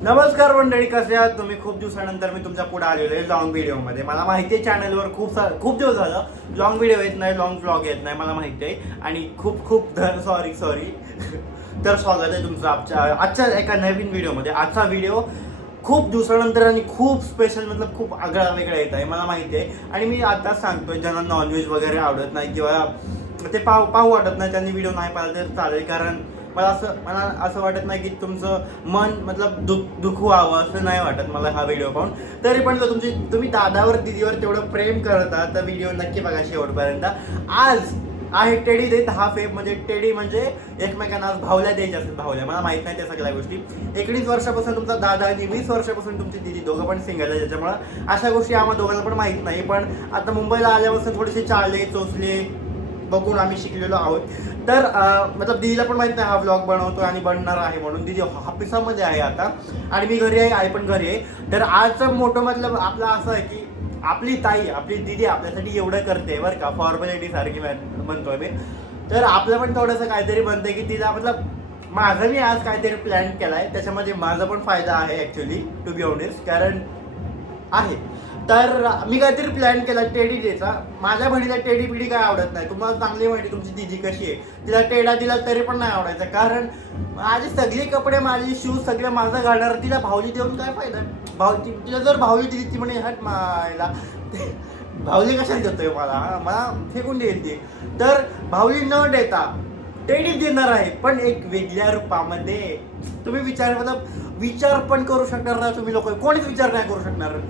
नमस्कार मंडळी, कसे आहात तुम्ही? खूप दिवसानंतर मी तुमच्या पुढे आलेलो आहे लॉंग व्हिडिओमध्ये. मला माहिती आहे चॅनलवर खूप दिवस झालं लॉंग व्हिडिओ येत नाही, लॉंग व्लॉग येत नाही, मला माहिती आहे. आणि खूप सॉरी तर स्वागत आहे तुमचं आजच्या एका नवीन व्हिडिओमध्ये. आजचा व्हिडिओ खूप दिवसानंतर आणि खूप स्पेशल, मतलब खूप आगळा वेगळा येत आहे, मला माहिती आहे. आणि मी आताच सांगतोय, ज्यांना नॉनव्हेज वगैरे आवडत नाही किंवा ते पाहू वाटत नाही त्यांनी व्हिडिओ नाही पाहिला तर चालेल. कारण मला असं वाटत नाही की तुमचं मन मतलब दुःख व्हावं असं नाही वाटत मला हा व्हिडिओ पाहून. तरी पण जर तुम्ही दादावर दीदीवर तेवढं प्रेम करता तर व्हिडिओ नक्की बघा शेवटपर्यंत. आज आहे टेडी डे 10 फेब. म्हणजे टेडी म्हणजे एकमेकांना आज भावल्या द्यायच्या असेल. भावल्या मला माहित नाही त्या सगळ्या गोष्टी. 21 वर्षापासून तुमचा दादा आणि 20 वर्षापासून तुमची दीदी दोघं पण सिंगल आहे, त्याच्यामुळे अशा गोष्टी आम्हाला दोघांना पण माहित नाही. पण आता मुंबईला आल्यापासून थोडेसे चालले चोचले बघून आम्ही शिकलेलो आहोत. तर मतलब दीदीला पण माहित नाही हा व्लॉग बनवतो आणि बनणार आहे म्हणून. दीदी ऑफिसामध्ये आहे आता आणि मी घरी आहे, आई पण घरी आहे. तर आजचं मोठं मतलब आपलं असं आहे की आपली ताई, आपली दीदी आपल्यासाठी एवढं करते बरं का, फॉर्मॅलिटी सारखी म्हणतोय मी. तर आपलं पण थोडंसं काहीतरी बनतंय की तिला मतलब माझं मी आज काहीतरी प्लॅन केलाय, त्याच्यामध्ये माझा पण फायदा आहे ॲक्च्युली, टू बी ऑनेस्ट. कारण आहे तर मी काहीतरी प्लॅन केला टेडी डेचा. माझ्या बहिणीला टेडी बिडी काय आवडत नाही. तुम्हाला चांगली माहिती तुमची दीदी कशी आहे. तिला टेडा दिला तरी पण नाही आवडायचा. कारण माझे सगळे कपडे, माझे शूज सगळे माझं घालणार, तिला भावली देऊन काय फायदा. तिला जर भावली दिली ती म्हणे हट मायला भावली कशाला देतोय मला फेकून देईल ती. तर भावली न देता टेडी देणार आहे, पण एक वेगळ्या रूपामध्ये. तुम्ही विचार पण करू शकणार ना तुम्ही लोक, कोणीच विचार नाही करू शकणार.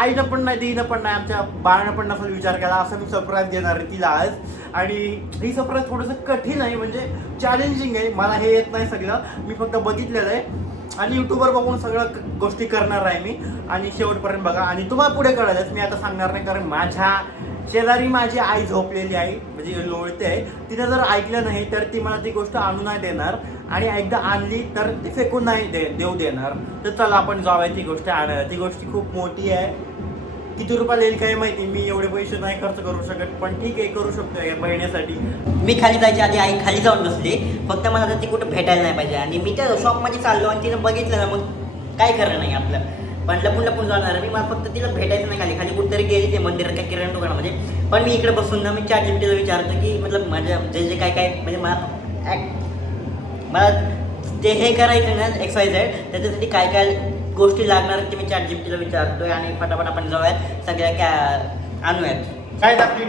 आईनं पण नाही, दीनं पण नाही, आमच्या बाळानं पण नसेल विचार केला. असं मी सरप्राईज देणार आहे तिला आज. आणि ही सरप्राईज थोडंसं कठीण आहे, म्हणजे चॅलेंजिंग आहे. मला हे येत नाही सगळं, मी फक्त बघितलेलं आहे आणि यूट्यूबवर बघून सगळं गोष्टी करणार आहे मी. आणि शेवटपर्यंत बघा आणि तुम्हाला पुढे कळालंच, मी आता सांगणार नाही. कारण माझ्या शेजारी माझी आई झोपलेली आहे, म्हणजे लोळते आहे. तिनं जर ऐकलं नाही तर ती मला ती गोष्ट आणून नाही देणार, आणि एकदा आणली तर ती फेकून नाही देऊ देणार. तर चला आपण जाऊया ती गोष्ट आणायला. ती गोष्ट खूप मोठी आहे. किती रुपयाला येईल काय माहिती, मी एवढे पैसे नाही खर्च करू शकत, पण ठीक आहे करू शकतो या बहिणीसाठी. मी खाली जायच्या आधी आई खाली जाऊन बसली. फक्त मला तर ती कुठं भेटायला नाही पाहिजे. आणि मी त्या शॉपमध्ये चाललो आणि तिनं बघितलं ना, मग काय खरं नाही आपलं. पण लपून जाणार मी. मला फक्त तिला भेटायचं नाही. खाली कुठेतरी गेली ते मंदिरात काय किराणा दुकानामध्ये. पण मी इकडे बसून ना मी ChatGPTला विचारतो की मतलब माझ्या जे काय म्हणजे मला ते हे करायचं ना XYZ, त्याच्यासाठी काय गोष्टी लागणार ते मी ChatGPTला विचारतोय. आणि फटाफट आपण जाऊयात सगळ्या आणूयात. काय आपली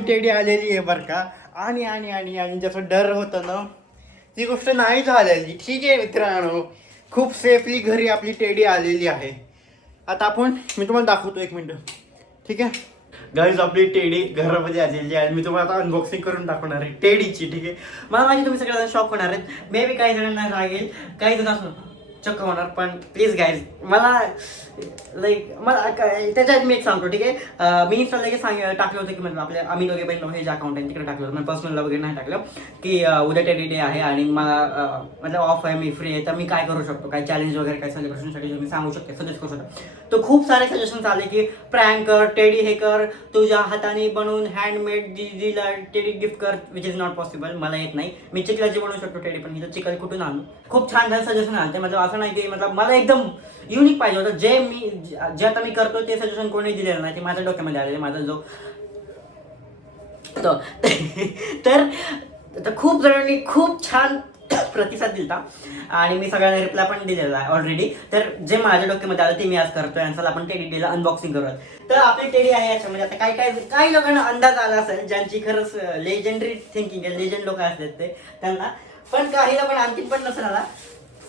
टेडी आलेली आहे बरं का. आणि जसं डर होतं ना, ती गोष्ट नाही झालेली. ठीक आहे मित्रांनो, खूप सेफली घरी आपली टेडी आलेली आहे. आता मी तुम्हाला दाखवतो, एक मिनिट. ठीक आहे गाईज, आपली टेडी घरामध्ये आलेली आहे. मी तुम्हाला आता अनबॉक्सिंग करून दाखवणार आहे टेडीची. ठीक आहे, मला माहिती तुम्ही सगळ्यांना शॉक होणार आहेत. मे बी काही जणांना लागेल, काही जण असं चक्क होणार. पण प्लीज गाईज, मला त्याच्यात मी एक सांगतो. ठीक आहे, मी इंस्टाला टाकलं होतं की म्हणजे आम्ही दोघे बहीण हे जे अकाउंट आहे तिकडे टाकलं होतं. म्हणजे पर्सनलला वगैरे नाही टाकलं की उद्या टेडी डे आहे आणि मला मतलब ऑफ आहे, मी फ्री आहे, तर मी काय करू शकतो, काय चॅलेंज वगैरे काय सेलिब्रेशनसाठी मी सांगू शकते, सजेस्ट करू शकतो. तो खूप सारे सजेशन्स आले की प्रँक कर, टेडी हे कर, तुझ्या हाताने बनवून हँडमेड दीदीला टेडी गिफ्ट कर, विच इज नॉट पॉसिबल. मला येत नाही. मी चिखलाची बनवू शकतो टेडी, पण हिचं चिखल कुठून आणू. खूप छान सजेशन आलं ते. मतलब असं नाही की मतलब मला एकदम युनिक पाहिजे होतं. जे आता मी करतो ते सजेशन कोणी दिलेलं नाही, ते माझ्या डोक्यामध्ये आलेलं. माझा जो तर खूप जणांनी खूप छान प्रतिसाद दिला आणि मी सगळ्यांना रिप्लाय पण दिलेला आहे ऑलरेडी. तर जे माझ्या डोक्यामध्ये आलं ते मी आज करतोय. आणि चला आपण टेडी डेला अनबॉक्सिंग करूयात. तर आपली टेडी आहे याच्यामध्ये. आता काही लोकांना अंदाज आला असेल, ज्यांची खरंच लेजंडरी थिंकिंग आहे, लेजंड लोक असतात ते त्यांना. पण काही लोकांना आणखीन पण नसेल आला.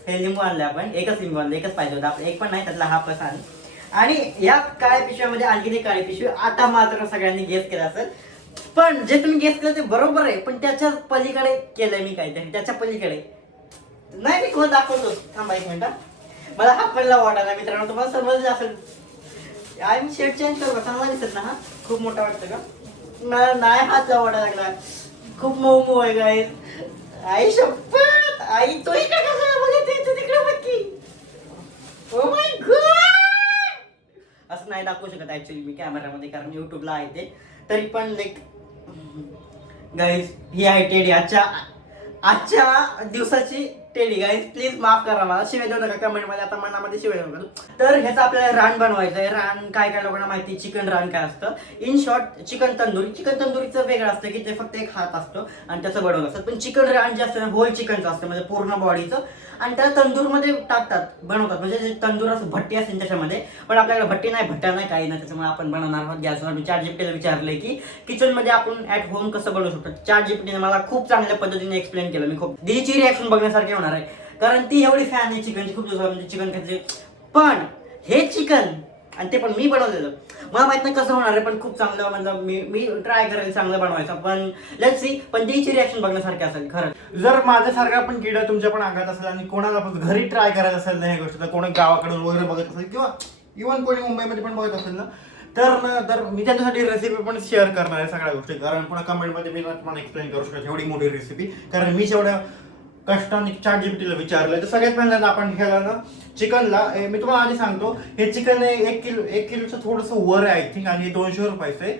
हे लिंबू आणले आपण, एकच लिंबू आणलं, एकच पाहिजे होतं आपलं, एक पण नाही, त्यातला हा पैसा आणला. आणि या काळ्या पिशव्यामध्ये आणखीन एक काळी पिशवी. आता मात्र सगळ्यांनी गेस केला असेल, पण जे तुम्ही गेस केलं ते बरोबर आहे. पण त्याच्या पलीकडे केलंय मी काहीतरी, त्याच्या पलीकडे नाही. मी कोण दाखवतो, थांबा एक मिनिट. मला हा पहिला वाटायला मित्रांनो, तुम्हाला समजलं असेल. मी शेड चेंज करू का, चांगला दिसत ना हा? खूप मोठा वाटतं का? मला नाही हात वाटायला लागला, खूप मऊ आहे गाईस. आई शपथ, आई तो इकडे कसा बघते, तू तिकडे बघ की. ओ माय गॉड, असं नाही दाखवू शकत ऍक्च्युली मी कॅमेरामध्ये, कारण युट्यूबला आहे ते. तरी पण लाईक गाईज, ही आहे टेडी आजच्या दिवसाची टेडी गाईज प्लीज माफ करा मला, शिवाय देऊ नका कमेंटमध्ये, आता मनामध्ये शिवाय देऊ नका. तर ह्याचं आपल्याला रान बनवायचं आहे. रान काय काय लोकांना माहिती, चिकन रान काय असतं. इन शॉर्ट चिकन तंदुरीचं वेगळं असतं की ते फक्त एक हात असतो आणि त्याचं बनवलं असतं. पण चिकन रान जे असतं ना होल चिकनचं असतं, म्हणजे पूर्ण बॉडीचं, आणि त्याला तंदूरमध्ये टाकतात, बनवतात. म्हणजे जे तंदूर असं भट्टी असते त्याच्यामध्ये, पण आपल्याकडे भट्टी नाही, भट्ट्या नाही, काही नाही. त्याच्यामुळे आपण बनवणार आहोत गॅसवर. मी ChatGPT विचारलंय की किचनमध्ये आपण ॲट होम कसं बनवू शकतो. ChatGPT मला खूप चांगल्या पद्धतीने एक्सप्लेन केलं. मी खूप दिदीची रिॲक्शन बघण्यासारखी होणार आहे, कारण ती एवढी फॅन आहे चिकनची, खूप दिवसाला म्हणजे चिकन खायचे. पण हे चिकन आणि ते पण मी बनवलेलं, मला माहित नाही कसं होणार आहे, पण खूप चांगलं, म्हणजे मी ट्राय करेल चांगलं बनवायचं. पण लेट्स सी, पण तिची रिॲक्शन बघण्यासारखी असेल खरं. जर माझ्यासारखा पण किडा तुमच्या पण अंगात असेल आणि कोणाला पण घरी ट्राय करायचं असेल ना ही गोष्ट, तर कोणी गावाकडून वगैरे बघत असेल किंवा इव्हन कोणी मुंबईमध्ये पण बघत असेल ना, तर मी त्यांच्यासाठी रेसिपी पण शेअर करणार आहे सगळ्या गोष्टी. कारण पुन्हा कमेंटमध्ये मी तुम्हाला एक्सप्लेन करू शकतो एवढी मोठी रेसिपी, कारण मी जेवढ्या कष्टाने ChatGPTला विचारलं. तर सगळ्यात पहिल्यांदा आपण ह्याला ना चिकनला, मी तुम्हाला आधी सांगतो, हे चिकन 1 किलोचं थोडंसं वर आहे आय थिंक, आणि हे 200 रुपयाचं आहे.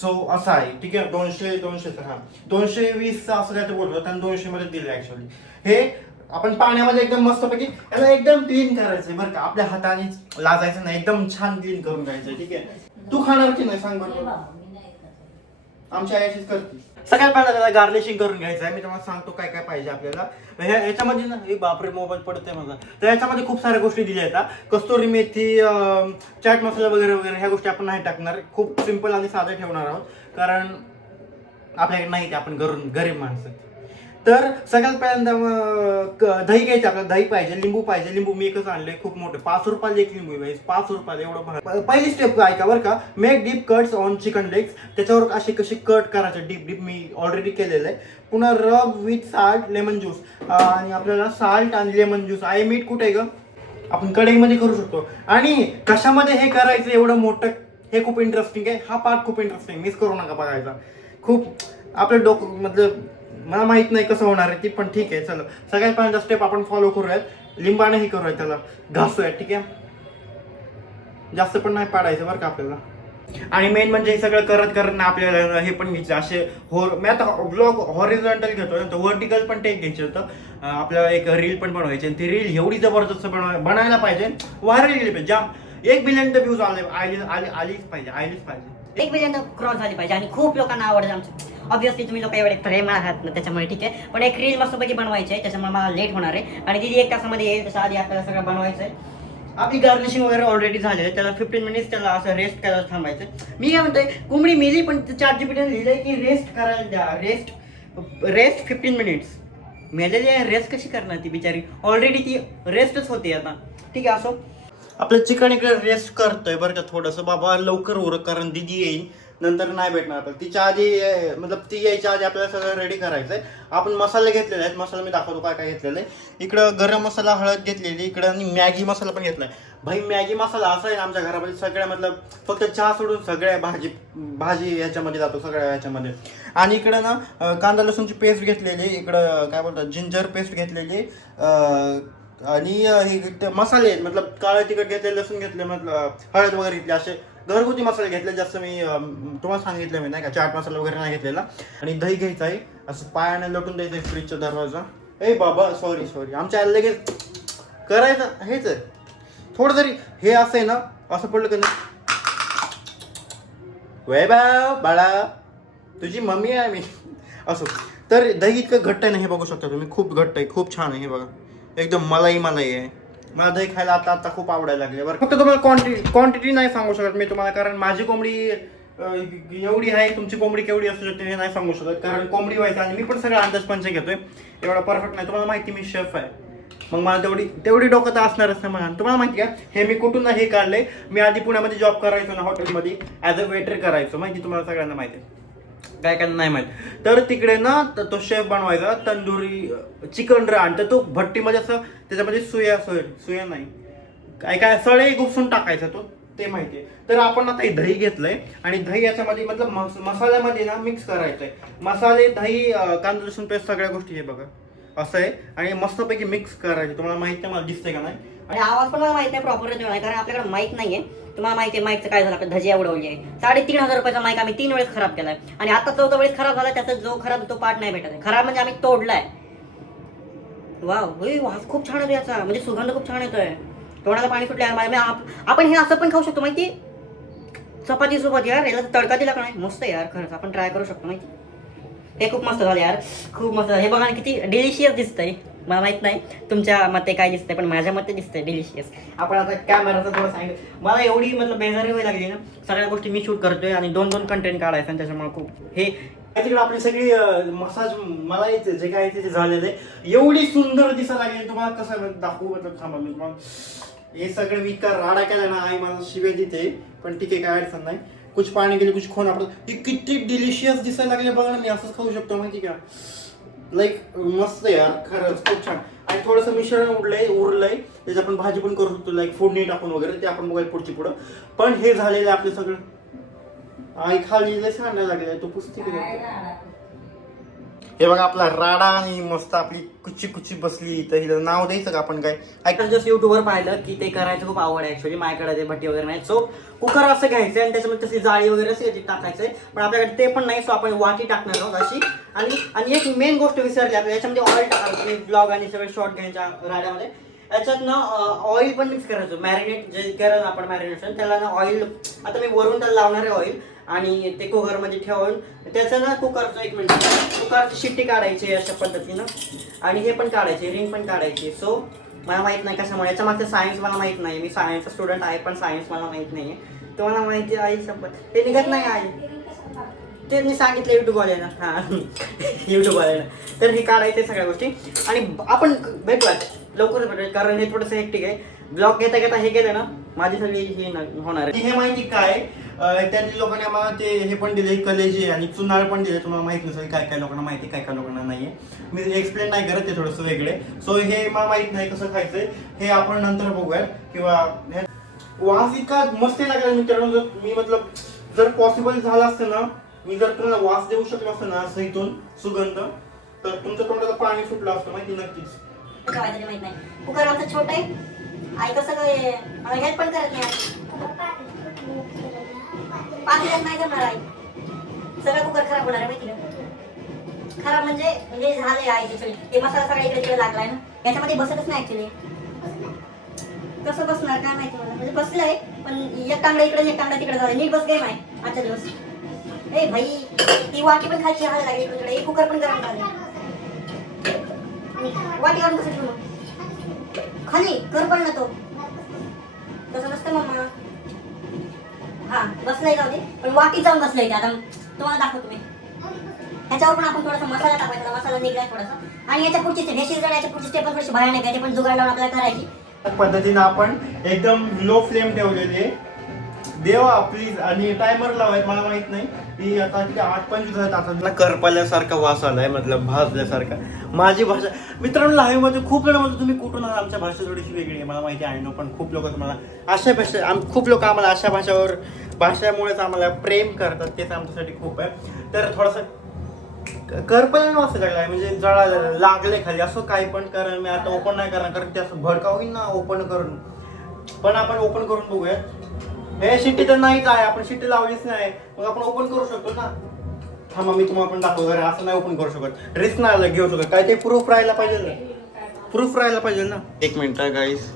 सो असं आहे, ठीक आहे. 220 असं काय ते बोलतो, त्यांनी 200 मध्ये दिले ऍक्च्युअली. हे आपण पाण्यामध्ये एकदम मस्तपैकी याला एकदम क्लीन करायचंय बरं का, आपल्या हाताने लाजायचं नाही, एकदम छान क्लीन करून घ्यायचंय, ठीक आहे. तू खाणार की नाही सांग बरं. आमच्या आईशीच करते. सगळ्यात पहिला त्याला गार्निशिंग करून घ्यायचं आहे. मी तुम्हाला सांगतो काय काय पाहिजे आपल्याला. ह्याच्यामध्ये ना, हे बापरे मोबाईल पडतोय माझा, तर याच्यामध्ये खूप साऱ्या गोष्टी दिल्या आहेत. कस्तुरी मेथी, चाट मसाला वगैरे वगैरे ह्या गोष्टी आपण नाही टाकणार. खूप सिंपल आणि साधे ठेवणार आहोत, कारण आपल्याकडे नाही, ते आपण गरीब माणसं. तर सगळ्यात पहिल्यांदा दही घ्यायचं आपल्याला. दही पाहिजे, लिंबू पाहिजे. लिंबू मी एकच आणले, खूप मोठे, 5 रुपयाला एक लिंबू आहे. 5 रुपयाला एवढं. पहिली स्टेप ऐका बरं का, make deep cuts on chicken legs. त्याच्यावर असे कसे कट करायचे डीप मी ऑलरेडी केलेलं आहे. पुन्हा रब विथ साल्ट, लेमन ज्यूस, आणि आपल्याला साल्ट आणि लेमन ज्यूस. मीठ कुठे आहे ग, आपण कढईमध्ये करू शकतो. आणि कशामध्ये हे करायचं एवढं मोठं, हे खूप इंटरेस्टिंग आहे. हा पार्ट खूप इंटरेस्टिंग, मिस करू नका बघायचा. खूप आपलं डोकं, मतलब मला माहित नाही कसं होणार आहे ती, पण ठीक आहे. चलो सगळ्यात पहिल्यांदा स्टेप आपण फॉलो करूयात. लिंबाने हे करूयात, त्याला घासूयात, ठीक आहे. जास्त पण नाही पाडायचं बरं का आपल्याला. आणि मेन म्हणजे हे सगळं करत ना आपल्याला हे पण घ्यायचं असे. मी आता ब्लॉग हॉरिझॉन्टल घेतोय, तर व्हर्टिकल पण टेक घ्यायचं होतं. आपल्याला एक रील पण बनवायची, आणि ती रील एवढी जबरदस्त बनायला पाहिजे, व्हायरल गेली पाहिजे. जाम 1 बिलियन व्ह्यूज आलीच पाहिजे. 1 बिलियन क्रॉस झाली पाहिजे, आणि खूप लोकांना आवडेल आमचं. ऑब्विसली तुम्ही लोक एवढे प्रेम आहात ना, त्याच्यामुळे ठीक आहे. पण एक रील मस्तपैकी बनवायची आहे, त्याच्यामुळे मला लेट होणार आहे, आणि तिथे 1 तासामध्ये येईल. त्याच्या आधी आपल्याला सगळं बनवायचं आहे. आपली गार्निशिंग वगैरे ऑलरेडी झालेली आहे. त्याला 15 मिनिट्स त्याला असं रेस्ट करायला थांबायचं. मी काय म्हणतोय, कोंबडी मेली, पण ChatGPTने लिहिलंय की रेस्ट करायला द्या. Rest 15 minutes. मेलेली आहे, रेस्ट कशी करणार ती बिचारी, ऑलरेडी ती रेस्टच होती आता, ठीक आहे. असो, आपलं चिकन इकडे रेस्ट करतोय बरं का थोडंसं. बाबा लवकर उरक, कारण दिदी येईल नंतर, नाही भेटणार आपल्याला. तिच्या आधी, मतलब ती यायच्या आधी आपल्याला सगळं रेडी करायचं आहे. आपण मसाले घेतलेले आहेत. मसाला मी दाखवतो काय काय घेतलेलं आहे. इकडं गरम मसाला, हळद घेतलेली इकडं, आणि मॅगी मसाला पण घेतलाय. भाई मॅगी मसाला असा आहे ना आमच्या घरामध्ये सगळ्या, मतलब फक्त चहा सोडून सगळ्या भाजी ह्याच्यामध्ये जातो, सगळ्या ह्याच्यामध्ये. आणि इकडं ना कांदा लसूणची पेस्ट घेतलेली, इकडं काय बोलतात जिंजर पेस्ट घेतलेली, आणि हे मसाले आहेत, मतलब काळं तिखट घेतले, लसूण घेतले, मतलब हळद वगैरे घेतले, असे घरगुती मसाले घेतले. जास्त मी तुम्हाला सांगितलं मी नाही का, चाट मसाला वगैरे नाही घेतलेला. आणि दही घ्यायचं आहे, असं पायाने लटून द्यायचं आहे फ्रीजचा दरवाजा. बाबा सॉरी आमच्या आईला लगेच करायचं हेच आहे. थोडं जरी हे असं आहे ना, असं पडलं का नाही, वैभव बाळा तुझी मम्मी आहे मी, असो. तर दही इतकं घट्ट आहे ना, हे बघू शकता तुम्ही, खूप घट्ट आहे, खूप छान आहे. हे बघा एकदम मलाई आहे. मला दही खायला आता खूप आवडायला लागले बरं. फक्त तुम्हाला क्वांटिटी नाही सांगू शकत मी तुम्हाला, कारण माझी कोंबडी एवढी आहे, तुमची कोंबडी केवढी असू शकते हे नाही सांगू शकत, कारण कोंबडी व्हायचं. आणि मी पण सगळं अंदाजपंच घेतोय, एवढा परफेक्ट नाही. तुम्हाला माहिती मी शेफ आहे, मग मला तेवढी डोकं तर असणारच ना मला. तुम्हाला माहिती आहे हे मी कुठून हे काढलंय. मी आधी पुण्यामध्ये जॉब करायचो ना, हॉटेलमध्ये ॲज अ वेटर करायचो, माहिती तुम्हाला सगळ्यांना माहिती आहे, काय काय नाही माहित. तर तिकडे ना तो शेफ बनवायचा तंदुरी चिकन रान, तर तो भट्टीमध्ये असं त्याच्यामध्ये सुया नाही काय सळे गुपसून टाकायचा तो, ते माहितीये. तर आपण आता हे दही घेतलंय, आणि दही याच्यामध्ये मतलब मसाल्यामध्ये ना मिक्स करायचंय. मसाले, दही, कांदा लसूण पेस्ट, सगळ्या गोष्टी हे बघा असं आहे. आणि मस्तपैकी मिक्स करायचे. तुम्हाला माहिती आहे मला दिसतंय का नाही, आणि आवाज पण मला माहित नाही प्रॉपर नाही, कारण आपल्याकडे माईक नाहीये. तुम्हाला माहिती आहे माईकचं काय झालं, आपल्या धजिया उडवली आहे. 3,500 रुपयाचा माईक आम्ही 3 वेळेस खराब केलाय, आणि आता 4थ्या वेळेस खराब झाला. त्याचा जो खराब तो पार्ट नाही भेटत आहे. खराब म्हणजे आम्ही तोडलाय. वाव, वास खूप छान येतो याचा, म्हणजे सुगंध खूप छान येतोय. तोंडाला पाणी सुटले यार. आपण हे असं पण खाऊ शकतो माहिती, चपाती सोबत यार. याला तडका दिला का नाही मस्त यार, खरंच आपण ट्राय करू शकतो माहिती. हे खूप मस्त झालं यार, खूप मस्त झालं. हे बघा ना किती डिलिशियस दिसतंय. मला माहित नाही तुमच्या मते काय दिसतंय, पण माझ्या मते दिसतंय डिलिशियस. आपण आता कॅमेराचं थोडं सांगितलं, मला एवढी मतलब बेजारी व्हायला लागली ना, सगळ्या गोष्टी मी शूट करतोय आणि दोन कंटेंट काढायचं, आणि त्याच्यामुळे खूप हे तिकडे आपली सगळी मसाज मला येते जे काय ते झालेलं आहे, एवढी सुंदर दिसायला लागली. तुम्हाला कसं दाखवू मतलब थांबा मी तुम्हाला. हे सगळं मी इतका राडा केला ना, आई मला शिव्या देते, पण ठीक आहे काय अडचण नाही. कुछ पाणी गेले कुछ खोन आपलं. हे किती डिलिशियस दिसायला लागले बघा ना, मी असंच खाऊ शकतो माहिती का. लाईक मस्त यार, खरंच खूप छान. आणि थोडंसं मिश्रण उरलंय त्याची आपण भाजी पण करू शकतो, लाईक फोडणी टाकून वगैरे, ते आपण बघायला पुढची पुढं. पण हे झालेलं आपलं सगळं आई खाली लय सांगायला लागले, तो पुस्तक हे बघा आपला राडा आणि मस्त आपली कुची बसली. तर हिला नाव द्यायचं का आपण काय. ऐकलं जस्ट युट्यूबवर पाहिलं की ते करायचं खूप आवड आहे ऍक्च्युली. माझ्याकडे ते भट्टी वगैरे नाही, सो कुकर असं घ्यायचं आणि त्याच्यामध्ये तशी जाळी वगैरे असे टाकायचंय, पण आपल्याकडे ते पण नाही, सो आपण वाटी टाकणार आहोत अशी. आणि एक मेन गोष्ट विसरली आपल्याला, याच्यामध्ये ऑइल टाकायचं. ब्लॉग आणि सगळे शॉर्ट घ्यायच्या राड्यामध्ये, याच्यात ना ऑइल पण मिक्स करायचं. मॅरिनेट जे केलं ना आपण मॅरिनेशन, त्याला ना ऑइल, आता मी वरून त्याला लावणार आहे ऑइल, आणि ते कुकरमध्ये ठेवून त्याचं ना कुकरचं 1 मिनिट कुकरची शिट्टी काढायची अशा पद्धतीनं, आणि हे पण काढायचे, रिंग पण काढायची. सो मला माहित नाही कशामुळे, याच्या मागचं सायन्स मला माहित नाही. मी सायन्सचा स्टुडंट आहे, पण सायन्स मला माहित नाही आहे. तुम्हाला माहिती आहे आई शपथ, ते निघत नाही आई, ते मी सांगितलं युट्यूबवाल्यानं. हां युट्यूबवाल्यानं. तर हे काढायचे सगळ्या गोष्टी, आणि आपण भेटूयात लवकरच भेटूयात, कारण हे थोडंसं हेक्टिक आहे. ब्लॉग घेता घेता हे केलं ना, माझी सगळी हे होणार आहे. हे माहिती काय, त्यांनी लोकांनी आम्हाला ते हे पण दिले, कलेजी आणि चुनाळ पण दिले. तुम्हाला माहित नसेल, काय काय लोकांना माहिती, काय काय लोकांना नाहीये. मी एक्सप्लेन नाही करत, ते थोडंसं वेगळे. सो हे मला माहित नाही कसं खायचंय, हे आपण नंतर बघूयात. किंवा वास इतका मस्त लागला मित्रांनो, जर मी मतलब जर पॉसिबल झालं असतं ना, मी जर तुम्हाला वास देऊ शकलो असतं ना असं इथून सुगंध, तर तुमच्या तोंडाला पाणी सुटलं असतं माहिती. नक्कीच माहित नाही. कुकर आमचं छोट आहे, आई कसं काय मला हेल्प पण करत नाही. पातेल्यात नाही करणार आई, सगळं कुकर खराब होणार आहे माहिती का. खराब म्हणजे झालंय आई ऍक्च्युली. ते मसाला सगळा इकडे तिकडे लागलाय ना, याच्यामध्ये बसतच नाही ऍक्च्युली. कसं बसणार काय माहिती मला, म्हणजे बसलंय पण एक टांगडा इकडे एक टांगडा तिकडे झालं, नीट बस गेम आहे आजच्या दिवस. ए भाई, ती वाटी पण खायची व्हायला लागली इकडे, कुकर पण गरम झाले. वाटी गरम कसं ठेवू खाली, कर पण ना तो तसं नसतं मम्मा. हा बसलाय जाऊ दे, पण वाटी जाऊन बसलाय ते. आता तुम्हाला दाखवतो मी. ह्याच्यावर पण आपण थोडासा मसाला टाकायचा, मसाला निघलाय थोडासा. आणि याच्या पुढची स्टेप, हे शिजलं, याच्या पुढची स्टेप पण थोडीशी बाहेर नाही, ते पण जुगाड लावून आपल्याला करायची. पद्धतीनं आपण एकदम लो फ्लेम ठेवलेली देवा प्लीज. आणि टायमर लावायचं, मला माहित नाही की आता किती 8:25 आहेत. आता करपल्यासारखा वास आलाय, मतलब भाजल्यासारखा. माझी भाषा मित्रांनो लाईव्ह मध्ये खूप जण म्हणतो तुम्ही कुठून आला, आमच्या भाषा थोडीशी वेगळी आहे, मला माहिती आहे. पण खूप लोक तुम्हाला अशा भाषा, खूप लोक आम्हाला अशा भाषामुळेच आम्हाला प्रेम करतात, तेच आमच्यासाठी खूप आहे. तर थोडंसं करपल्यानं वास लागलाय, म्हणजे जळायला लागले खाली असं काही पण. कारण मी आता ओपन नाही करणार, कारण ते असं भडका होईल ना ओपन करून. पण आपण ओपन करून बघूया. हे शिट्टी तर नाहीच आहे, आपण शिट्टी लावलीच नाही, मग आपण ओपन करू शकतो ना. थांबा मी तुम्हाला पण दाखवतो, असं नाही ओपन करू शकत, रिस्क नाही घेऊ शकत. काय ते प्रूफ राहायला पाहिजे ना, प्रूफ राहायला पाहिजे ना. 1 minute guys.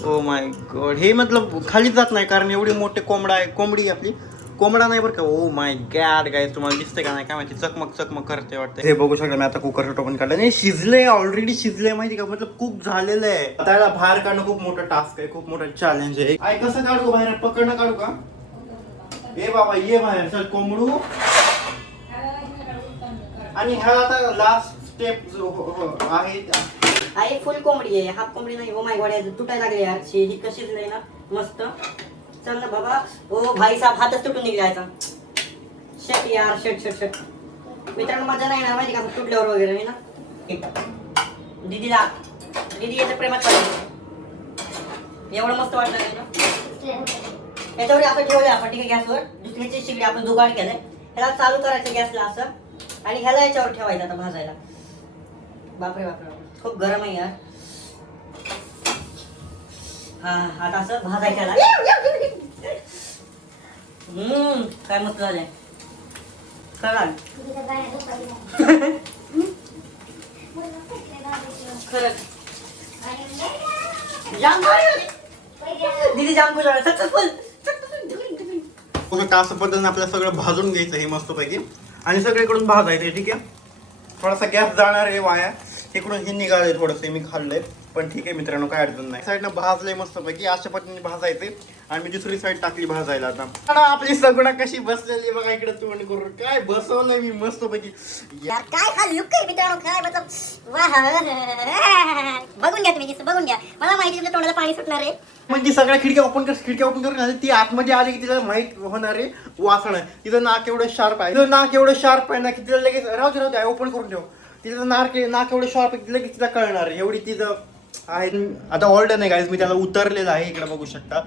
Oh my God, हे मतलब खाली जात नाही, कारण एवढी मोठी कोंबडा आहे. कोंबडी आपली कोंबडा नाही बरं का. ओ माय गॅड गाईस, तुम्हाला दिसते का नाही काय माहिती, चकमक करते वाटते. हे बघू शकता मी आता कुकर ओपन काढलं, नाही शिजले, ऑलरेडी शिजले माहिती का, मतलब कुक झालेलं आहे. त्याला बाहेर काढणं खूप मोठं टास्क आहे, खूप मोठं चॅलेंज आहे. आई कसं काढू बाहेर, पकडणं काढू का. ए बाबा ये बाहेर, चल कोंबडू. आणि ह्याला आता लास्ट स्टेप आहे फुल कोंबडी आहे, हाफ कोंबडी नाही. ओ माय गॉड, तुटायला लागले यार. ही कशी शिजले ना मस्त. चल ना बाबा. ओ भाई साहेब, हातच तुटून निघायचा. शेट यार, शेट. मित्रांनो मजा नाही ना माहिती का तुटल्यावर वगैरे मी ना. दीदी याच्या प्रेमात पडली, एवढं मस्त वाटलं नाही ना. याच्यावर आपण ठेवलं आपण, ठीक आहे, गॅसवर. दुसऱ्याची शिगडी आपण जुगाड केलंय. ह्याला चालू करायचं गॅसला असं, आणि ह्याला याच्यावर ठेवायचं आता भाजायला. बापरे, खूप गरम आहे यार. हा आता असं भाजायचं ह्याला. काय मस्त झालंय. खरंच जाम भारी झाली. दीदी जाम खुश झाली. सक्सेसफुल. असं पद्धतीने आपल्याला सगळं भाजून घ्यायचं हे मस्तपैकी आणि सगळीकडून भाजायचं. ठीक आहे, थोडासा गॅस जाणार आहे वाया, इकडून हे निघालंय थोडंसं, मी खाल्लंय पण ठीक आहे मित्रांनो, काय अडचण नाही. साईडनं भाजलंय मस्तपैकी, अशा पद्धतीने भाजायचे आणि मी दुसरी साईड टाकली भाजायला. आता आपली सगळं कशी बसलेली बघा इकडे तोंड करून, काय बसवलंय मी मस्तपैकी. यार काय हा लुक आहे मित्रांनो, काय मतलब वाह. बघून घ्या तुम्ही, बघून घ्या. मला माहिती तुमच्या तोंडाला पाणी सुटणार आहे. म्हणजे सगळ्या खिडक्या ओपन करून ती आतमध्ये आली की तिला माहित होणार आहे वासण आहे. तिचं नाक एवढं शार्प आहे, तिचं नाक एवढं शार्प आहे ना की तिला लगेच राहू दे ओपन करून ठेव. तिचं नाक एवढं शार्प आहे लगेच तिला कळणार आहे, एवढी तिचं आहे. आता ऑर्डर नाही गाईज, मी त्याला उतरलेलं आहे, इकडे बघू शकता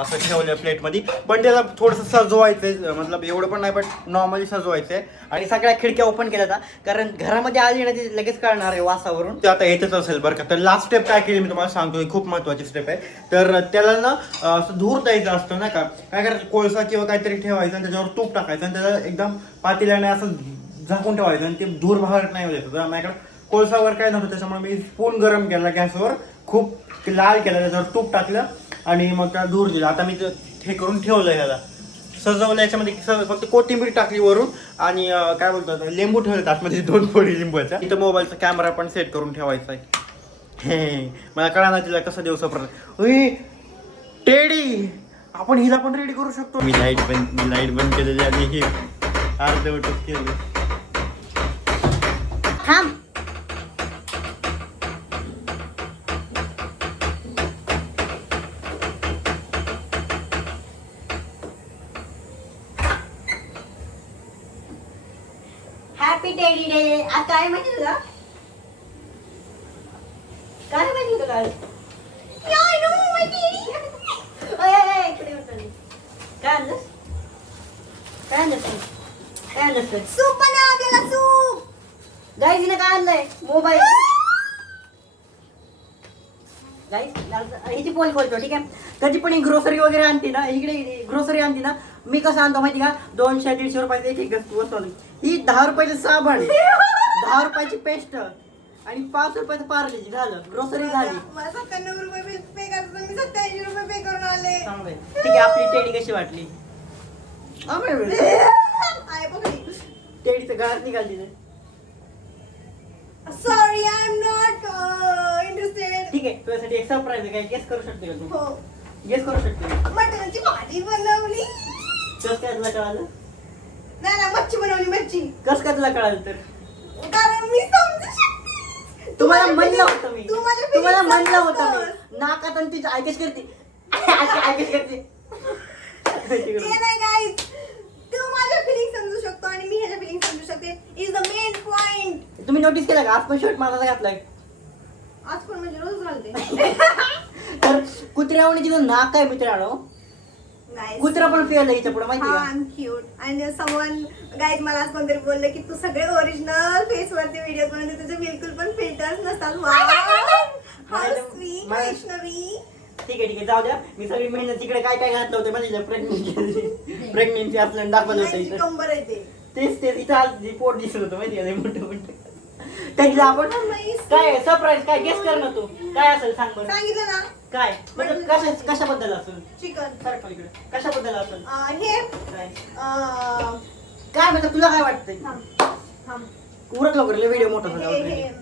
असं ठेवलं प्लेटमध्ये. पण त्याला थोडंसं सजवायचंय, मतलब एवढं पण नाही पण नॉर्मली सजवायचंय. आणि सगळ्या खिडक्या ओपन केल्या होत्या कारण घरामध्ये आली ना ती लगेच कळणार आहे वासावरून. ते आता येतच असेल बरं का. तर लास्ट स्टेप काय केली मी तुम्हाला सांगतो, ही खूप महत्त्वाची स्टेप आहे. तर त्याला ना असं धूर द्यायचं असतं ना का, काय करायचं कोळसा किंवा काहीतरी ठेवायचं आणि त्याच्यावर तूप टाकायचं आणि त्याला एकदम पातेल्याने असं झाकून ठेवायचं आणि ते धूर बाहेर नाही द्यायचं. तर माझ्याकडे कोळसावर काय नव्हतं त्याच्यामुळे मी स्पून गरम केला गॅसवर, खूप लाल केला, त्याच्यावर तूप टाकलं आणि मग त्याला धूर दिला. आता मी हे करून ठेवलं, ह्याला सजवलं. याच्यामध्ये फक्त कोथिंबीर टाकली वरून आणि काय बोलतात लिंबू ठेवले आतमध्ये 2 फोडी लिंबूच्या. इथं मोबाईलचा कॅमेरा पण सेट करून ठेवायचा आहे. हे मला कळा ना तिला कसं देऊ सप्राईज. टेडी आपण हिला पण रेडी करू शकतो. मी लाईट बंद केलेली आणि हे अर्धवटच केलं. थांब. Happy teddy day. आज काय माहिती तुला, काय माहिती तुला आज? काय नो माहिती. इकडे उचलली. काय आणलंस, काय आणलंस, काय आणलंस? सूप बनव, त्याला सूप. गाईज हिने काय आणलंय, मोबाईल. गाईज हिची पोल खोलतो ठीक आहे. कधी पण ही ग्रोसरी वगैरे आणते ना, इकडे ग्रोसरी आणते ना, मी कसं आणतो माहिती का, 200-150 रुपयाची एक वस्तू आणली. ही 10 रुपयाचं साबण, 10 रुपयाची पेस्ट आणि 5 रुपयाचं पार्लेजी. झालं, ग्रोसरी झाली. 97 रुपये बिल पे करतो, मी 87 रुपये पे करून आले. चांगलं आहे. ठीक आहे, आपली टेडी कशी वाटली? आहे पकडी. टेडीचं गळात निघाली तिथे. Sorry, I am not interested. ठीक आहे, तुझ्यासाठी एक सरप्राईज आहे. काय गेस करू शकते का तू? हो, गेस करू शकते. मटणाची भाजी बनवली. कस काय तुला कळालं? नाही मच्छी बनवली, मच्छी. कस काय तुला कळालं? तर कारण मी समजू शकते. तुम्हाला म्हणलं होतं मी, तू माझ्या तुम्हाला feelings म्हणलं होतं समजतोस. मी. नाकात आणि तिचं ऐकच करते, ऐकच करते. ते नाही guys. तू माझ्या फिलिंग समजू शकतो आणि मी ह्याच्या फिलिंग समजू शकते. Is the main point. तुम्ही नोटीस केलं का, आज पण शर्ट मला घातलाय. आज पण म्हणजे रोज घालते. तर कुत्र्यावणी तिचं नाक आहे मित्रांनो. Nice. कुत्रा पण फेल आहे हिच्या पुढे माहिती हा, का? I'm cute. आणि समवन गाईज मला आज कोणतरी बोललं की तू सगळे ओरिजिनल फेस वरती व्हिडिओ बनवते, तुझे बिलकुल पण फिल्टर्स नसतात. How sweet, Vaishnavi. ठीक आहे, जाऊ द्या. मी सगळी मेहनत तिकडे काय काय घातलं होतं म्हणजे प्रेग्नेन्सी असल्यानं दाखवलं होतं माझी इथं. कंबर येते. तेच इथं आज पोट दिसत होतं माहिती आहे मोठं मोठं. त्याला आपण Nice. काय सरप्राईज, काय गेस कर ना तू, काय असेल सांग बरं. सांगितलं ना, काय मतलब कशाबद्दल असेल? चिकन. सारखं इकडे कशाबद्दल असेल? हे काय अं, काय मतलब तुला काय वाटतंय? थांब. उरक लवकर, व्हिडिओ मोठा झाला हे already.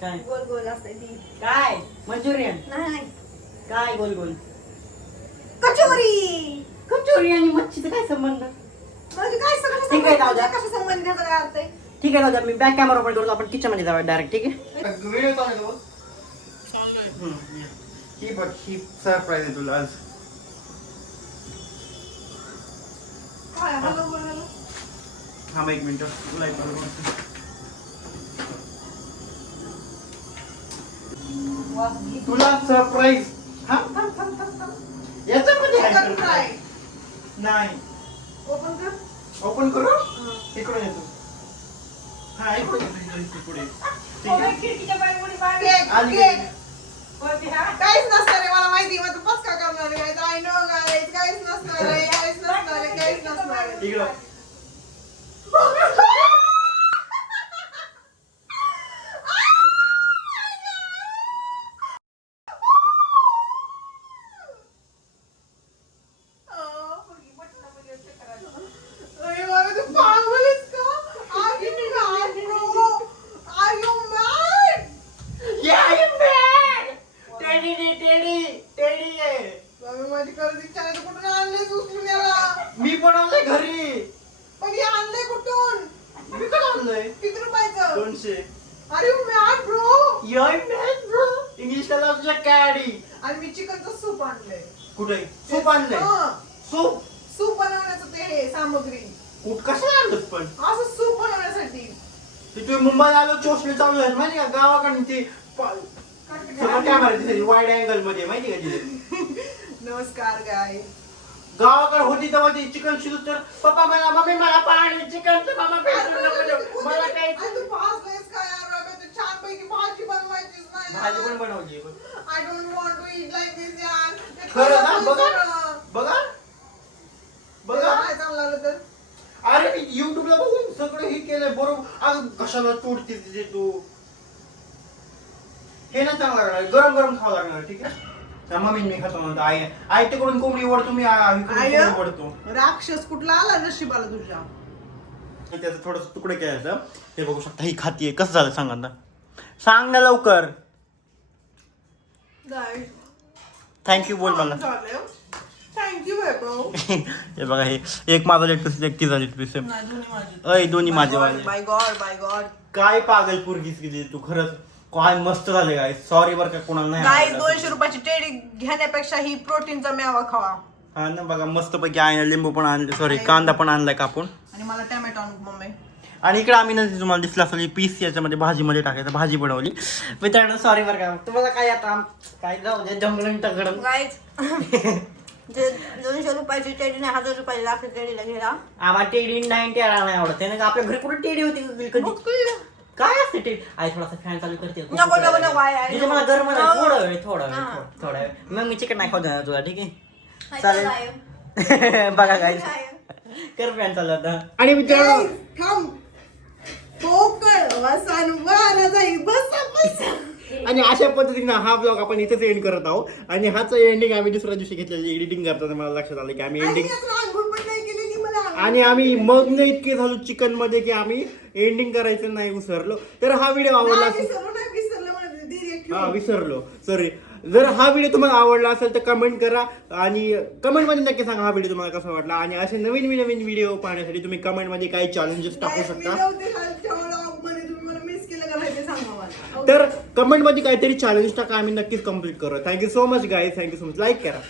काय गोल गोल असते ती. काय मंचुरियन? नाही, काय गोल गोल? कचोरी. कचोरी आणि मच्छीचा काय संबंध? म्हणजे काय सगळं ठीक आहे, जाऊ द्या. कसं संबंध घ्यायचा काय अर्थ आहे? ठीक आहे, दादा मी बॅक कॅमेरा ओपन करतो, आपण किचन मध्ये जाऊया डायरेक्ट. ठीक आहे, व्हिडिओ चालू ही बघ, ही सरप्राईज आहे तुला आज. काय हॅलो बोलायला? थांब 1 मिनिट, तुला एक तुला सरप्राईज. याच्यामध्ये आहे चिकन surprise. फ्राय. नाही, ओपन कर. ओपन करू. इकडून येतो. हा, इकडून येतो पुढे. ठीक आहे. केक, आली केक. केक. काहीच नसणार आहे, मला माहिती. माझं पचका करणार आहे. आय नो गाईज, काहीच नसणार आहे, काहीच नसणार आहे, काहीच नसणार आहे. इकडं. अरे मॅन ब्रो. इंग्लिशला तुझ्या कॅडी. आणि मी चिकनचं सूप आणलंय. कुठे सूप आणलंय? सूप सूप बनवण्याचं ते हे सामग्री. कुठ कशाला आणलंस पण? असं सूप बनवण्यासाठी. ते तुम्ही मुंबईला आलो चोचले चालू आहेत माहिती का गावाकडून ते कॅमेरा दिसायची वाईड अँगल मध्ये माहिती का तिथे. नमस्कार गाय. गावाकडे होती तेव्हा ती चिकन शिजू तर पप्पा मला मम्मी मला पाणी चिकनचं मामा मला काय तू भाजलंयस काय यार? अगं छान पैकी भाजी बनवायचीच नाही ना. भाजी पण बनवली I don't want to eat like this यार. ते खरं ना? खरं बघा खरं. बघा बघा. काय चांगलं आलं तर? अरे मी युट्यूबला बघून सगळं हे केलंय बरोबर. अगं कशाला तोडतेस तिथे तू? हे ना चांगलं लागणार गरम गरम खावं लागणार ठीक आहे. तर मम्मी मी खातो म्हणतो आई आई तिकडून कोंबडी ओढतो मी आय ओढतो. राक्षस कुठला आला नशिबाला तुझ्या? त्याचं थोडस तुकडे केलं हे बघू शकता. ही खातीये कसं झालं सांग आता. सांग ना लवकर. गाय थँक्यू बोल मला. थँक्यू बेबो. हे बघा हे एक माझा लेट पीस एक तिचा लेट पीस अय दोन्ही माझे माझे. By God by God. काय पागल पोरगीच गेली तू खरंच. काय मस्त झाले काय. सॉरी बरं का कोणाला नाही गाय आवडलं. 200 रुपयाची टेडी घेण्यापेक्षा ही प्रोटीनचा मेवा खावा. हा ना बघा मस्त पैकी आहे. लिंबू पण आणले सॉरी कांदा पण आणलाय कापून. आणि मला टोमॅटो आणू मम्मी. आणि इकडे आम्ही ना तुम्हाला दिसला असेल पीस याच्यामध्ये भाजीमध्ये टाकायचं भाजी बनवली. मित्रांनो सॉरी बरं का तुम्हाला काय आता काय जाऊ दे जंगल टगडं. गाईज जे 200 रुपयाची टेडी नाही 1000 रुपयाची लागते टेडीला घ्यायला. आम्हाला टेडी नाही टेडा नाही आवडत आहे ना. आपल्या घरी कुठे टेडी होती कधी? काय असते टेडी? आई थोडासा फॅन चालू करते. नको नको नको आहे तिथे मला गरम आहे. थोडा वेळ थोडा वेळ मग मी चिकन नाही खाऊ देणार तुला ठीक आहे. चालेल. बघा काय कर फॅन चालू आता. आणि मित्रांनो थांब. पोकळ वासान वारा जाई बसा बसा. आणि अशा पद्धतीने हा ब्लॉग आपण इथेच एंड करत आहोत. आणि हाच एंडिंग आम्ही दुसऱ्या दिवशी घेतलेली एडिटिंग करताना मला लक्षात आलं की आम्ही आणि एंडिंग यातून आंघोळ पण नाही केलेली मला. आणि आम्ही मग्न इतके झालो चिकन मध्ये की आम्ही एंडिंग करायचं नाही विसरलो. तर हा व्हिडिओ आवडला नाही, असेल विसरलं मला दीदी एक हा विसरलो सॉरी. जर हा व्हिडिओ तुम्हाला आवडला असेल तर कमेंट करा आणि कमेंटमध्ये नक्की सांगा हा व्हिडिओ तुम्हाला कसा वाटला. आणि असे नवीन नवीन व्हिडिओ पाहण्यासाठी तुम्ही कमेंटमध्ये काही चॅलेंजेस टाकू शकता. तर कमेंटमध्ये काहीतरी चॅलेंज टाका आम्ही नक्कीच कम्प्लीट करू. Thank you so much guys. Thank you so much. Like करा.